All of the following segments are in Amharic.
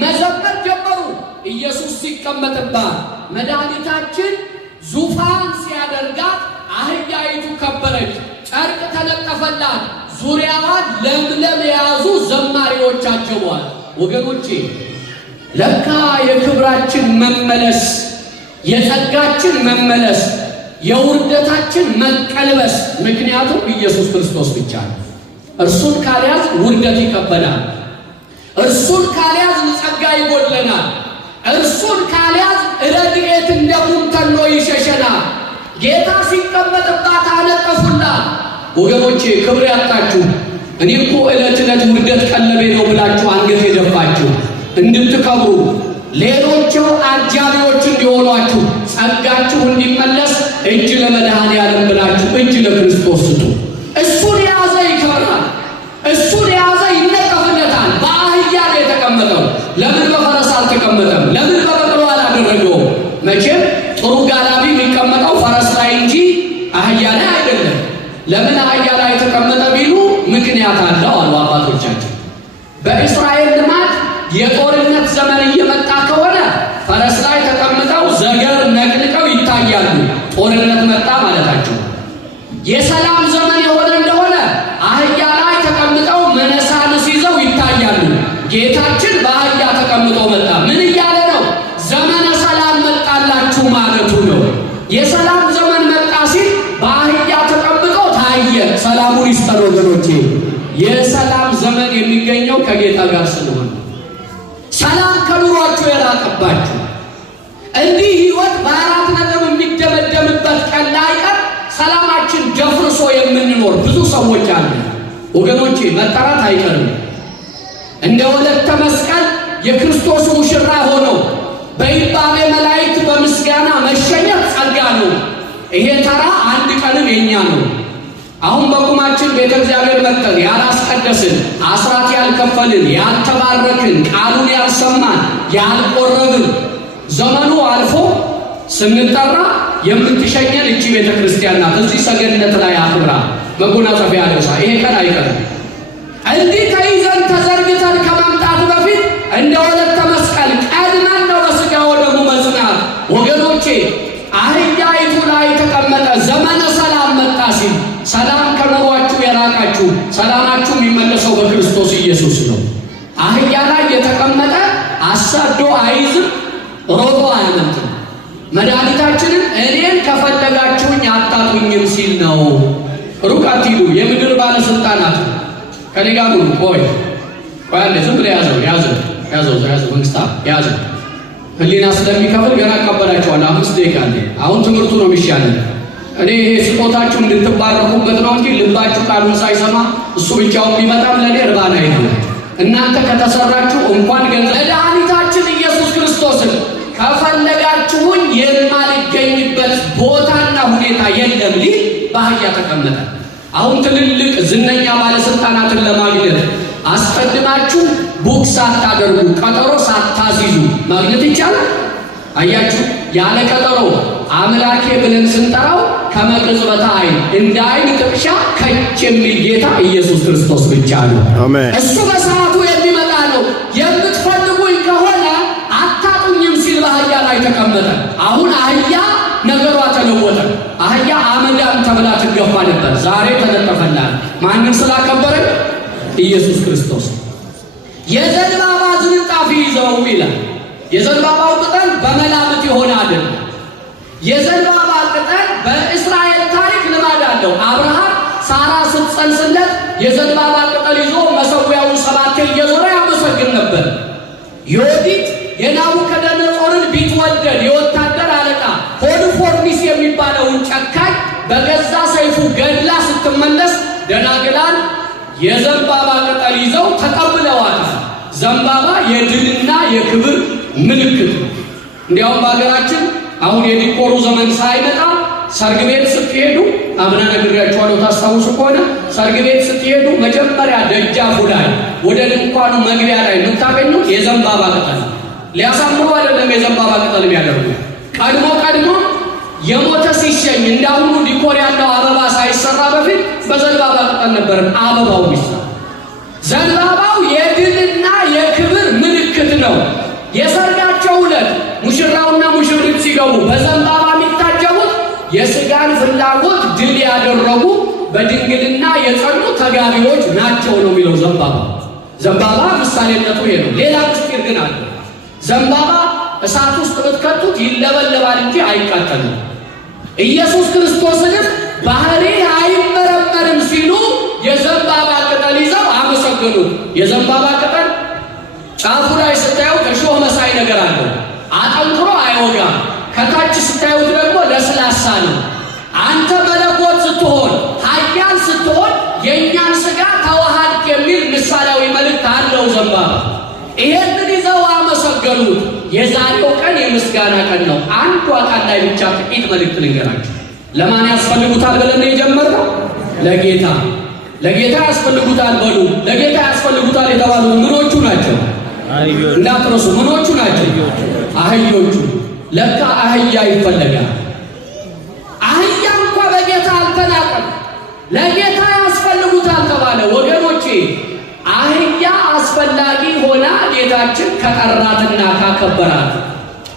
መዘመር ጀመሩ። ኢየሱስ ሲቀመጥባት መድኃኒታችን ዙፋን ሲያደርጋት አህያይቱ ከበረች፣ ጨርቅ ተለጠፈላት፣ ዙሪያዋን ለምለም የያዙ ዘማሪዎች አጀቧል። ወገኖቼ ለካ የክብራችን መመለስ፣ የጸጋችን መመለስ፣ የውርደታችን መቀልበስ ምክንያቱም ኢየሱስ ክርስቶስ ብቻ ነው። እርሱን ካልያዝ ውርደት ይከበዳል። እርሱን ካልያዝ ጸጋ ይጎድለናል። እርሱን ካልያዝ ረድኤት እንደሙንተኖ ይሸሸናል። ጌታ ሲቀመጥባት አነጠፉላት። ወገኖቼ ክብር ያጣችሁ እኔ እኮ ዕለት ዕለት ውርደት ቀለቤ ነው ብላችሁ አንገት የደፋችሁ እንድትከብሩ ሌሎቹ አጃቢዎች እንዲሆኗችሁ ጸጋችሁ እንዲመለስ እጅ ለመድኃኔዓለም ብላችሁ እጅ ለክርስቶስ ስጡ። እሱን የያዘ ይከብራል። እሱን የያዘ ይነጠፍለታል። በአህያ ላይ የተቀመጠው ለምን በፈረስ አልተቀመጠም? ለምን በበቅሎ አላደረገውም? መቼም ጥሩ ጋላቢ የሚቀመጠው ፈረስ ላይ እንጂ አህያ ላይ አይደለም። ለምን አህያ ላይ የተቀመጠ ቢሉ ምክንያት አለው አሉ አባቶቻችን። በእስራኤል ልማድ የጦርነት ዘመን እየመጣ ከሆነ ፈረስ ላይ ተቀምጠው ዘገር ነቅንቀው ይታያሉ። ጦርነት መጣ ማለታቸው። የሰላም ዘመን የሆነ እንደሆነ አህያ ላይ ተቀምጠው መነሳንስ ይዘው ይታያሉ። ጌታችን በአህያ ተቀምጦ መጣ። ምን እያለ ነው? ዘመነ ሰላም መጣላችሁ ማለቱ ነው። የሰላም ዘመን መጣ ሲል በአህያ ተቀምጦ ታየ። ሰላሙን ይስጠን ወገኖቼ። የሰላም ዘመን የሚገኘው ከጌታ ጋር ስለሆነ ሰላም ከኑሯችሁ የራቀባችሁ እንዲህ ህይወት በአራት ነጥብ የሚደመደምበት ቀን ላይ ቀር ሰላማችን ደፍርሶ የምንኖር ብዙ ሰዎች አሉ ወገኖቼ። መጠራት አይቀርም። እንደ ወለተ መስቀል የክርስቶስ ሙሽራ ሆነው በይባቤ መላእክት በምስጋና መሸኘት ጸጋ ነው። ይሄ ተራ አንድ ቀንም የኛ ነው። አሁን በቁማችን ቤተ እግዚአብሔር መጥተን ያላስቀደስን፣ አስራት ያልከፈልን፣ ያልተባረክን፣ ቃሉን ያልሰማን፣ ያልቆረብን ዘመኑ አልፎ ስንጠራ የምትሸኘን እቺ ቤተ ክርስቲያን ናት። እዚህ ሰገነት ላይ አክብራ መጎናጸፊያ ለብሳ ይሄ ቀን አይቀርም። እንዲህ ተይዘን ተዘርግተን ከመምጣት በፊት እንደ ወለተ መስቀል ቀድመን ነው በሥጋ ወደሙ መጽናት። ወገኖቼ አህያይቱ ላይ ተቀመጠ። ዘመነ ሰላም መጣ ሲል ሰላም ከኑሯችሁ የራቃችሁ ሰላማችሁ የሚመለሰው በክርስቶስ ኢየሱስ ነው። አህያ ላይ የተቀመጠ አሳዶ አይዝም፣ ሮጦ አያመልጥም። መድኃኒታችንን እኔን ከፈለጋችሁኝ አታጡኝም ሲል ነው። ሩቅ አትሂዱ። የምድር ባለስልጣናት ከኔ ጋር ነው። ቆይ አለ ዝም ብለህ ያዘው መንግስታ ያዘው። ህሊና ስለሚከፍል ገና አቀበላችኋለሁ። 5 ደቂቃ አለ። አሁን ትምህርቱ ነው የሚሻለው። እኔ ይሄ ስጦታችሁ እንድትባረኩበት ነው እንጂ ልባችሁ ቃሉን ሳይሰማ እሱ ብቻውን ቢመጣም ለኔ እርባና ይሆናል። እናንተ ከተሰራችሁ እንኳን ገንዘብ መድኃኒታችን ኢየሱስ ክርስቶስን ከፈለጋችሁኝ የማልገኝበት ቦታና ሁኔታ የለም ሊል በአህያ ተቀመጠ። አሁን ትልልቅ ዝነኛ ባለስልጣናትን ለማግኘት አስቀድማችሁ ቡክ ሳታደርጉ ቀጠሮ ሳታዚዙ ማግኘት ይቻላል። አያችሁ፣ ያለ ቀጠሮ አምላኬ ብለን ስንጠራው ከመቅጽበተ ዓይን እንደ ዓይን ጥቅሻ ከች የሚል ጌታ ኢየሱስ ክርስቶስ ብቻ ነው። አሜን። እሱ በሰዓቱ የሚመጣ ነው። የምትፈልጉኝ ከሆነ አታጡኝም ሲል በአህያ ላይ ተቀመጠ። አሁን አህያ ነገሯ ተለወጠ። አህያ አመዳም ተብላ ትገፋ ነበር። ዛሬ ተለጠፈላት። ማንም ስላከበረን ኢየሱስ ክርስቶስ። የዘንባባ ዝንጣፊ ይዘው ይላል። የዘንባባው ቅጠል በመላምት የሆነ አይደለም። የዘንባባ ቅጠል በእስራኤል ታሪክ ልማድ አለው። አብርሃም ሳራ ስትጸንስለት የዘንባባ ቅጠል ይዞ መሠዊያውን 7 እየዞረ ያመሰግን ነበር። ዮዲት የናቡከደነጾርን ቢትወደድ የወታደር አለቃ ሆልፎርኒስ የሚባለውን ጨካኝ በገዛ ሰይፉ ገድላ ስትመለስ ደናግላን የዘንባባ ቅጠል ይዘው ተቀብለዋታል። ዘንባባ የድልና የክብር ምልክት ነው። እንዲያውም በሀገራችን አሁን የዲኮሩ ዘመን ሳይመጣ ሰርግ ቤት ስትሄዱ አብና ነግሬያችኋለሁ። ታስታውሱ ከሆነ ሰርግ ቤት ስትሄዱ መጀመሪያ ደጃፉ ላይ ወደ ድንኳኑ መግቢያ ላይ የምታገኙት የዘንባባ ቅጠል። ሊያሳምሩ አይደለም የዘንባባ ቅጠል የሚያደርጉ። ቀድሞ የሞተ ሲሸኝ እንዳሁኑ ዲኮር ያለው አበባ ሳይሰራ በፊት በዘንባባ ቅጠል ነበር አበባው ሚሰራ። ዘንባባው የድልና የክብር ምልክት ነው። የሰርጋቸው ዕለት ሙሽራውና ሙሽሪት ሲገቡ በዘንባባ የሚታጀቡት የሥጋን ፍላጎት ድል ያደረጉ በድንግልና የጸኑ ተጋቢዎች ናቸው ነው የሚለው ዘንባባ ምሳሌነቱ ይሄ ነው። ሌላ ምስጢር ግን አለ። ዘንባባ እሳት ውስጥ ብትከቱት ይለበለባል እንጂ አይቃጠልም። ኢየሱስ ክርስቶስንም ባህሪ አይመረመርም ሲሉ የዘንባባ ቅጠል ይዘው አመሰገኑት። የዘንባባ ቅጠል ጫፉ ላይ ስታዩት እሾህ መሳይ ነገር አለው። አጠንክሮ አይወጋም። ከታች ስታዩት ደግሞ ለስላሳ ነው። አንተ መለኮት ስትሆን ኃያል ስትሆን የእኛን ሥጋ ተዋሃድክ የሚል ምሳሌያዊ መልእክት አለው ዘንባባ። ይሄንን ይዘው አመሰገኑት። የዛሬው ቀን የምስጋና ቀን ነው። አንዷ ቃል ላይ ብቻ ጥቂት መልእክት ልንገራችሁ። ለማን ያስፈልጉታል ብለን የጀመርነው? ለጌታ ያስፈልጉታል በሉ። ለጌታ ያስፈልጉታል የተባሉት ምኖቹ ናቸው? እንዳትረሱ። ምኖቹ ናቸው? አህዮቹ። ለካ አህያ ይፈለጋል። አህያ እንኳ በጌታ አልተናቀም። ለጌታ ያስፈልጉታል ተባለ። ወገኖቼ አህያ አስፈላጊ ሆና ጌታችን ከጠራትና ካከበራት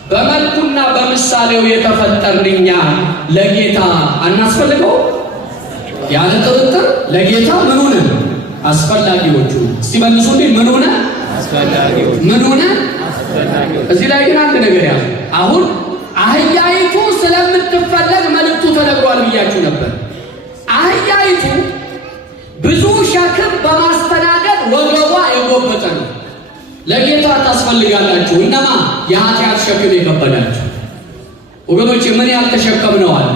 በመልኩና በምሳሌው የተፈጠርንኛ ለጌታ አናስፈልገው? ያለ ጥርጥር ለጌታ ምን ሆነ? አስፈላጊዎቹ። እስቲ መልሱልኝ። ምን ሆነ? አስፈላጊዎቹ። ምን ሆነ? አስፈላጊዎቹ። እዚህ ላይ ግን አንድ ነገር ያዙ። አሁን አህያይቱ ስለምትፈለግ መልእክቱ ተነግሯል ብያችሁ ነበር። አህያይቱ ብዙ ሸክም በማስተናገድ ወገቧ የጎበጠ ነው። ለጌታ ታስፈልጋላችሁ። እነማ የኃጢአት ሸክም የከበዳችሁ ወገኖች፣ ምን ያልተሸከምነዋል?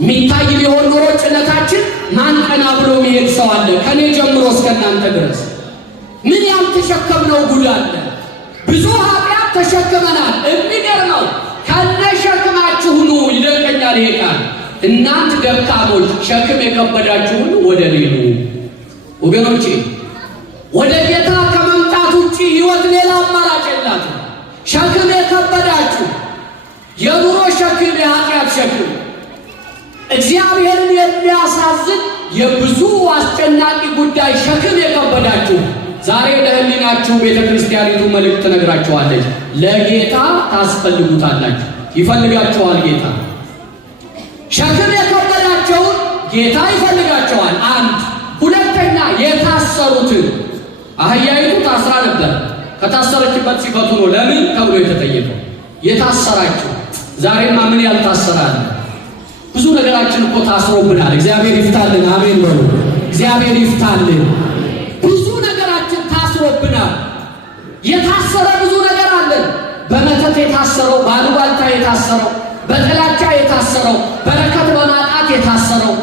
ሚታይ ቢሆን ኖሮ ጭነታችን ማን ቀና ብሎ የሚሄድ ሰው አለ? ከኔ ጀምሮ እስከ እናንተ ድረስ ምን ያልተሸከምነው ጉድ አለ? ብዙ ኃጢአት ተሸክመናል። የሚገርመው ከነ ሸክማችሁ ኑ ይደንቀኛል ይሄ ቃል። እናንተ ደካሞች ሸክም የከበዳችሁ ሁሉ ወደ እኔ ኑ። ወገኖቼ ወደ ጌታ ከመምጣት ውጪ ሕይወት ሌላ አማራጭ የላትም። ሸክም የከበዳችሁ የኑሮ ሸክም፣ የኃጢአት ሸክም፣ እግዚአብሔርን የሚያሳዝን የብዙ አስጨናቂ ጉዳይ ሸክም የከበዳችሁ ዛሬ ለሕሊናችሁ ቤተ ክርስቲያኒቱ መልእክት ትነግራችኋለች። ለጌታ ታስፈልጉታላችሁ። ይፈልጋችኋል ጌታ። ሸክም የከበዳቸውን ጌታ ይፈልጋቸዋል። አንድ ሁለተኛ፣ የታሰሩትን። አህያይቱ ታስራ ነበር። ከታሰረችበት ሲፈቱ ነው ለምን ተብሎ የተጠየቀው። የታሰራችሁ ዛሬማ ምን ያልታሰራል? ብዙ ነገራችን እኮ ታስሮብናል። እግዚአብሔር ይፍታልን። አሜን በሉ። እግዚአብሔር ይፍታልን። ብዙ ነገራችን ታስሮብናል። የታሰረ ብዙ ነገር አለን። በመተት የታሰረው፣ ባሉባልታ የታሰረው፣ በጥላቻ የታሰረው፣ በረከት በማጣት የታሰረው፣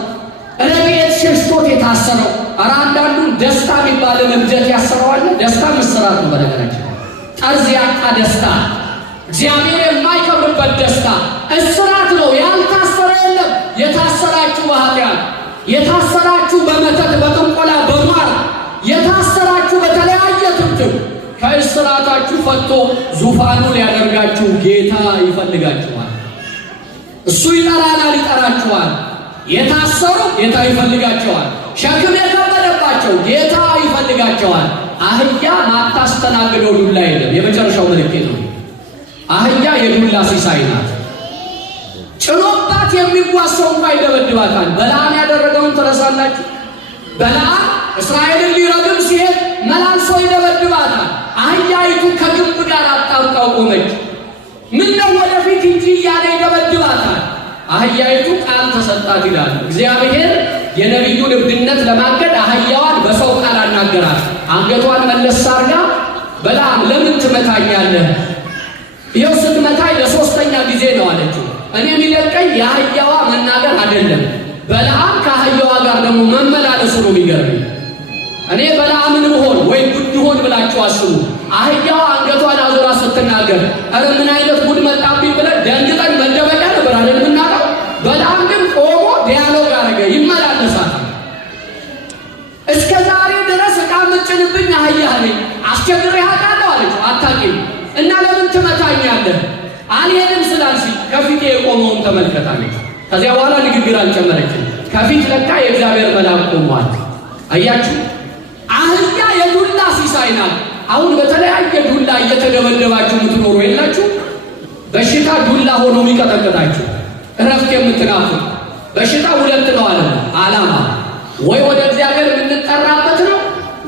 ረድኤት ሸሽቶት የታሰረው። ኧረ አንዳንዱን ደስታ የሚባል እብደት ያሰረዋል። ደስታ ምስራት ነው። በነገራችን ጠርዝ ያጣ ደስታ፣ እግዚአብሔር የማይከብርበት ደስታ እስራት ነው። ያልታሰረ የለም። የታሰራችሁ በኃጢአት፣ የታሰራችሁ በመተት፣ በጥንቆላ፣ በማር የታሰራችሁ በተለያየ ትብትብ ከእስራታችሁ ፈቶ ዙፋኑ ሊያደርጋችሁ ጌታ ይፈልጋችኋል። እሱ ይጠራናል፣ ይጠራችኋል። የታሰሩ ጌታ ይፈልጋቸዋል። ሸክም የከበደባቸው ጌታ ይፈልጋቸዋል። አህያ ማታስተናግደው ዱላ የለም። የመጨረሻው ምልክት ነው። አህያ የዱላ ሲሳይ ናት። ጭኖባት የሚጓዝ ሰው እንኳ ይደበድባታል። በለዓም ያደረገውን ትረሳላችሁ? በለዓም እስራኤልን ሊረግም ሲሄድ መላልሶ ይደበድባታል። አህያይቱ ከግንብ ጋር አጣብቃው ቆመች። ምን ነው ወደፊት እንጂ እያለ ይደበድባታል። አህያይቱ ቃል ተሰጣት ይላል እግዚአብሔር። የነቢዩን እብድነት ለማገድ አህያዋን በሰው ቃል አናገራት። አንገቷን መለስ አርጋ በለዓም ለምን ትመታኛለህ? ይኸው ስትመታኝ ለሶስተኛ ጊዜ ነው አለችው። እኔ የሚለቀኝ የአህያዋ መናገር አይደለም፣ በለዓም ከአህያዋ ጋር ደግሞ መመላለሱ ነው የሚገርመኝ። እኔ በለዓምን ብሆን ወይ ጉድ ሆን ብላችሁ አስቡ። አህያዋ አንገቷን አዞራ ስትናገር ኧረ ምን አይነት ጉድ መጣብኝ ብለን ደንግጠን መደበቂያ ነበር አይደል የምናውቀው። በለዓም ግን ቆሞ ዲያሎግ አረገ፣ ይመላለሳል። እስከ ዛሬ ድረስ ዕቃ የምትጭንብኝ አህያ ነኝ፣ አስቸግሬህ አውቃለሁ አለችው። አታውቂም እና ለምን ትመታኛለህ? አልሄድም ስላልሽ ከፊቴ የቆመውን ተመልከት አለች። ከዚያ በኋላ ንግግር አልጨመረችም። ከፊት ለካ የእግዚአብሔር መልአክ ቆሟል። አያችሁ፣ አህያ የዱላ ሲሳይ ናት። አሁን በተለያየ ዱላ እየተደበደባችሁ የምትኖሩ የላችሁ? በሽታ ዱላ ሆኖ የሚቀጠቅጣችሁ እረፍት የምትናፍቁ በሽታ ሁለት ነው አለ ዓላማ። ወይ ወደ እግዚአብሔር የምንጠራበት ነው፣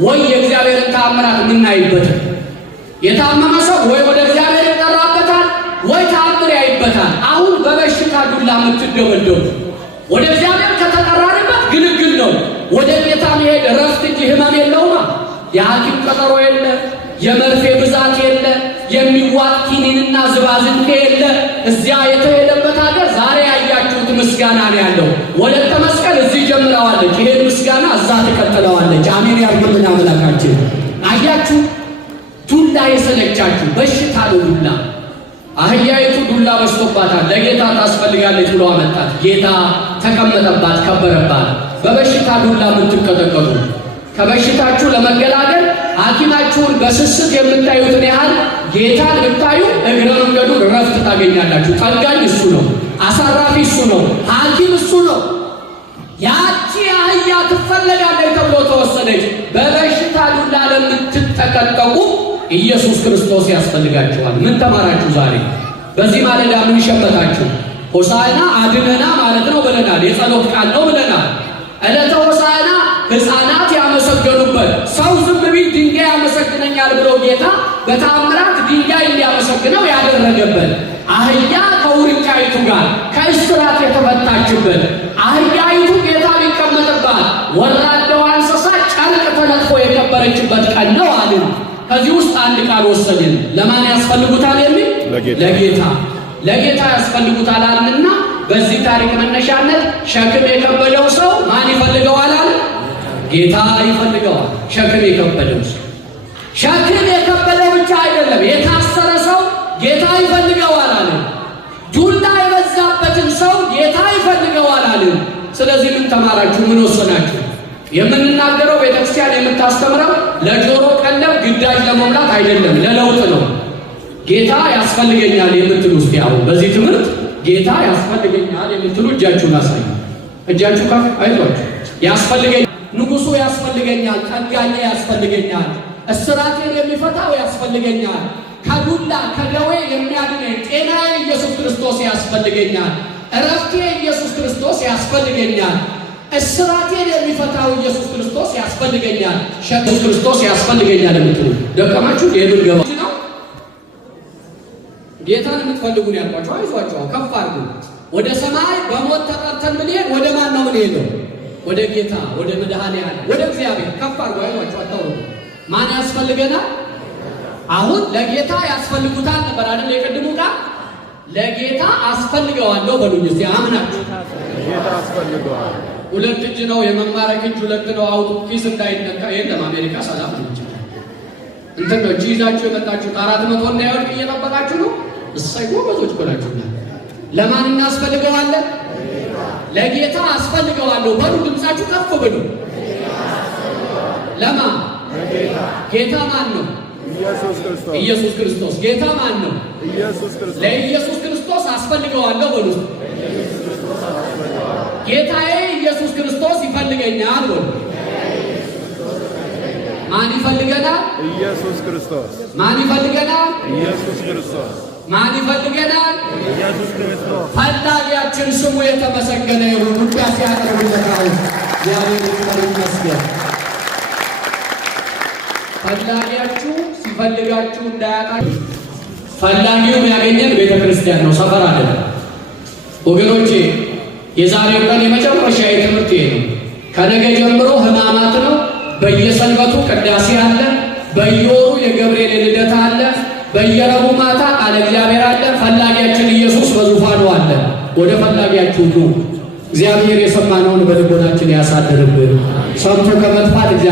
ወይ የእግዚአብሔርን ተአምራት የምናይበት። የታመመ ሰው ወይ ወደ እግዚአብሔር ይጠራበታል፣ ወይ ተአምር ያይበታል። አሁን በበሽታ ዱላ የምትደበደቡ ወደ እግዚአብሔር ከተጠራንበት ግልግል ነው። ወደ ጌታ መሄድ እረፍት እንጂ ህመም የለውማ። የሐኪም ቀጠሮ የለ፣ የመርፌ ብዛት የለ፣ የሚዋጥ ኪኒንና ዝባዝንኬ የለ። እዚያ የተሄደበት ሀገር ዛሬ ያያችሁት ምስጋና ነው ያለው። ወለተ መስቀል እዚህ ጀምረዋለች፣ ይሄን ምስጋና እዛ ትቀጥለዋለች። አሜን ያርግልን አምላካችን። አያችሁ ዱላ የሰለቻችሁ በሽታ ነው ዱላ። አህያይቱ ዱላ በዝቶባታል፣ ለጌታ ታስፈልጋለች ብሎ አመጣት። ጌታ ተቀመጠባት፣ ከበረባት። በበሽታ ዱላ የምትቀጠቀጡ ከበሽታችሁ ለመገላገል ሐኪማችሁን በስስት የምታዩትን ያህል ጌታን ብታዩ እግረ መንገዱን ረፍት ታገኛላችሁ። ጠጋኝ እሱ ነው፣ አሳራፊ እሱ ነው፣ ሐኪም እሱ ነው። ያቺ አህያ ትፈለጋለች ተብሎ ተወሰደች። በበሽታ ዱላ ለምትጠቀጠቁ ኢየሱስ ክርስቶስ ያስፈልጋችኋል። ምን ተማራችሁ ዛሬ? በዚህ ማለዳ ምን ሸመታችሁ? ሆሳዕና አድነና ማለት ነው ብለናል። የጸሎት ቃል ነው ብለናል። ዕለተ ሆሳዕና ሕፃናት ያመሰገኑበት፣ ሰው ዝም ቢል ድንጋይ ያመሰግነኛል ብሎ ጌታ በተአምራት ድንጋይ እንዲያመሰግነው ያደረገበት፣ አህያ ከውርንጫይቱ ጋር ከእስራት የተፈታችበት፣ አህያይቱ ጌታ ሊቀመጥባት ወራዳዋ እንስሳ ጨርቅ ተነጥፎ የከበረችበት ቀን ነው አልን። ከዚህ ውስጥ አንድ ቃል ወሰድን። ለማን ያስፈልጉታል የሚል ለጌታ ያስፈልጉታል አልንና በዚህ ታሪክ መነሻነት ሸክም የከበደው ሰው ማን ይፈልገዋል አለ? ጌታ ይፈልገዋል። ሸክም የከበደው ሰው ሸክም የከበደው ብቻ አይደለም፣ የታሰረ ሰው ጌታ ይፈልገዋል አለ። ዱላ የበዛበትን ሰው ጌታ ይፈልገዋል አለ። ስለዚህ ምን ተማራችሁ? ምን ወሰናችሁ? የምንናገረው ቤተክርስቲያን የምታስተምረው ለጆሮ ቀለብ ግዳጅ ለመሙላት አይደለም፣ ለለውጥ ነው። ጌታ ያስፈልገኛል የምትሉ እስቲ አሁን በዚህ ትምህርት ጌታ ያስፈልገኛል የምትሉ እጃችሁን አሳዩ። እጃችሁ ከፍ አይዟችሁ። ያስፈልገኛል፣ ንጉሱ ያስፈልገኛል፣ ጠጋኜ ያስፈልገኛል፣ እስራቴን የሚፈታው ያስፈልገኛል፣ ከዱላ ከደዌ የሚያድነኝ ጤናዬ ኢየሱስ ክርስቶስ ያስፈልገኛል፣ እረፍቴ ኢየሱስ ክርስቶስ ያስፈልገኛል፣ እስራቴን የሚፈታው ኢየሱስ ክርስቶስ ያስፈልገኛል፣ ኢየሱስ ክርስቶስ ያስፈልገኛል የምትሉ ደቀማችሁ የዱል ገባ ነው። ጌታን የምትፈልጉ ነው ያልኳቸው። አይዟቸው፣ ከፍ አድርጉ። ወደ ሰማይ በሞት ተጠርተን ብንሄድ ወደ ማን ነው የምንሄደው? ወደ ጌታ፣ ወደ መድኃኔዓለም፣ ወደ እግዚአብሔር። ከፍ አድርጉ። አይዟቸው፣ አታውሩ። ማን ያስፈልገናል? አሁን ለጌታ ያስፈልጉታል ነበር አይደል? የቅድሙ ቃል ለጌታ አስፈልገዋለሁ በሉኝ እስቲ። አምናችሁ ጌታ አስፈልገዋል። ሁለት እጅ ነው የመማረክ እጅ፣ ሁለት ነው። አውጡ፣ ኪስ እንዳይነካ። የለም አሜሪካ ሰላም ነው እንትን ነው እጅ ይዛችሁ የመጣችሁት 400 እንዳይወድቅ እየጠበቃችሁ ነው። እሰይ ጎበዞች ብላችሁ ለማን እናስፈልገዋለን? ለጌታ አስፈልገዋለሁ በሉ። ድምፃችሁ ከፍ ብሉ። ለማን? ጌታ ማን ነው? ኢየሱስ ክርስቶስ። ጌታ ማን ነው? ለኢየሱስ ክርስቶስ አስፈልገዋለሁ በሉ። ጌታዬ ኢየሱስ ክርስቶስ ይፈልገኛል በሉ። ማን ይፈልገናል? ኢየሱስ ክርስቶስ። ማን ይፈልገናል? ኢየሱስ ክርስቶስ። ማን ይፈልገናል? ኢየሱስ ክርስቶስ። ፈላጊያችን ስሙ የተመሰገነ ይሁን። ውዳሴ ያቀርብለታል። እግዚአብሔር ይመስገን። ፈላጊያችሁ ሲፈልጋችሁ እንዳያጣችሁ። ፈላጊው ያገኘን ቤተ ክርስቲያን ነው፣ ሰፈር አይደለም። ወገኖቼ የዛሬው ቀን የመጨረሻ የትምህርት ነው። ከነገ ጀምሮ ሕማማት ነው። በየሰንበቱ ቅዳሴ አለ። በየወሩ የገብርኤል ልደት አለ። በየረቡዕ ማታ ቃለ እግዚአብሔር አለ። ፈላጊያችን ኢየሱስ በዙፋኑ አለ። ወደ ፈላጊያችሁ ኑ። እግዚአብሔር የሰማነውን በልቦናችን ያሳድርብን። ሰምቶ ከመጥፋት እግዚአብሔር